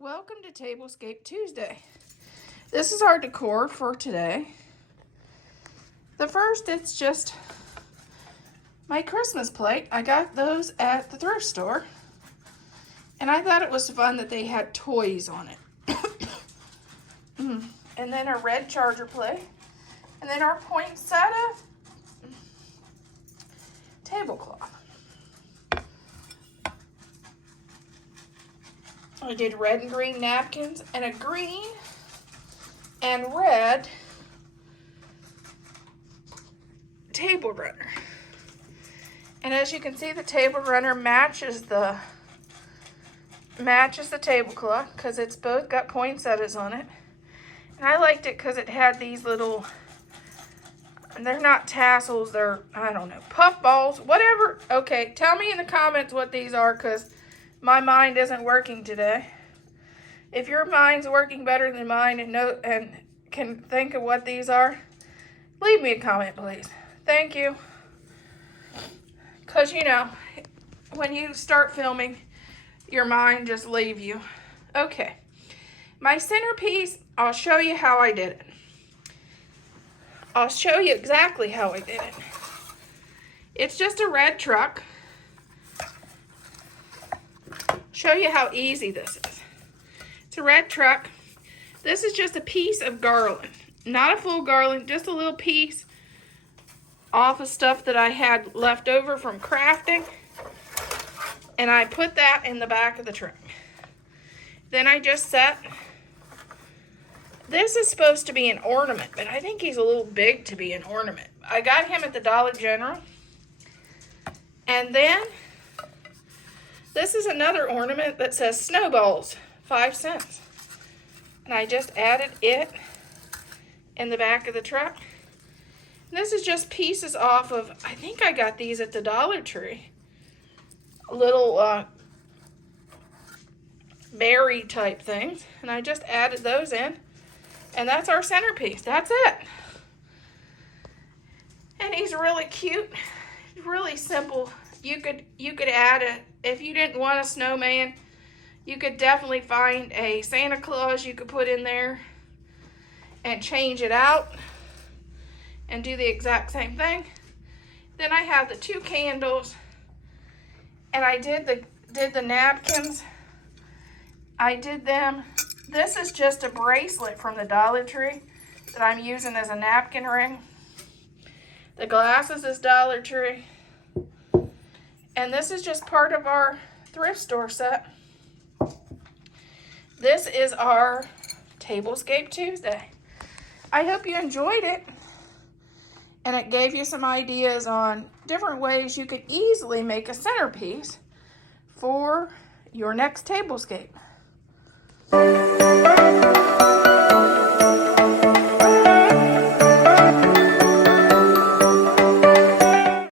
Welcome to Tablescape Tuesday. This is our decor for today. The first, it's just my Christmas plate. I got those at the thrift store, and I thought it was fun that they had toys on it. And then a red charger plate, and then our poinsettia tablecloth. I did red and green napkins and a green and red table runner. And as you can see, the table runner matches the tablecloth because it's both got poinsettias on it. And I liked it because it had these little, and they're not tassels, they're, I don't know, puff balls, whatever. Okay, tell me in the comments what these are because my mind isn't working today. If your mind's working better than mine and can think of what these are, leave me a comment, please. Thank you. Because, you know, when you start filming, your mind just leaves you. Okay. My centerpiece, I'll show you how I did it. I'll show you exactly how I did it. It's just a red truck. Show you how easy this is. It's a red truck. This is just a piece of garland. Not a full garland, just a little piece off of stuff that I had left over from crafting. And I put that in the back of the truck. Then I just set. This is supposed to be an ornament, but I think he's a little big to be an ornament. I got him at the Dollar General. And then this is another ornament that says snowballs, 5 cents. And I just added it in the back of the truck. And this is just pieces off of, I think I got these at the Dollar Tree. Little berry type things. And I just added those in. And that's our centerpiece. That's it. And he's really cute. Really simple. You could add a, if you didn't want a snowman, you could definitely find a Santa Claus you could put in there and change it out and do the exact same thing. Then I have the 2 candles, and I did the napkins. I did them. This is just a bracelet from the Dollar Tree that I'm using as a napkin ring. The glasses is Dollar Tree. And this is just part of our thrift store set. This is our Tablescape Tuesday. I hope you enjoyed it. And it gave you some ideas on different ways you could easily make a centerpiece for your next tablescape.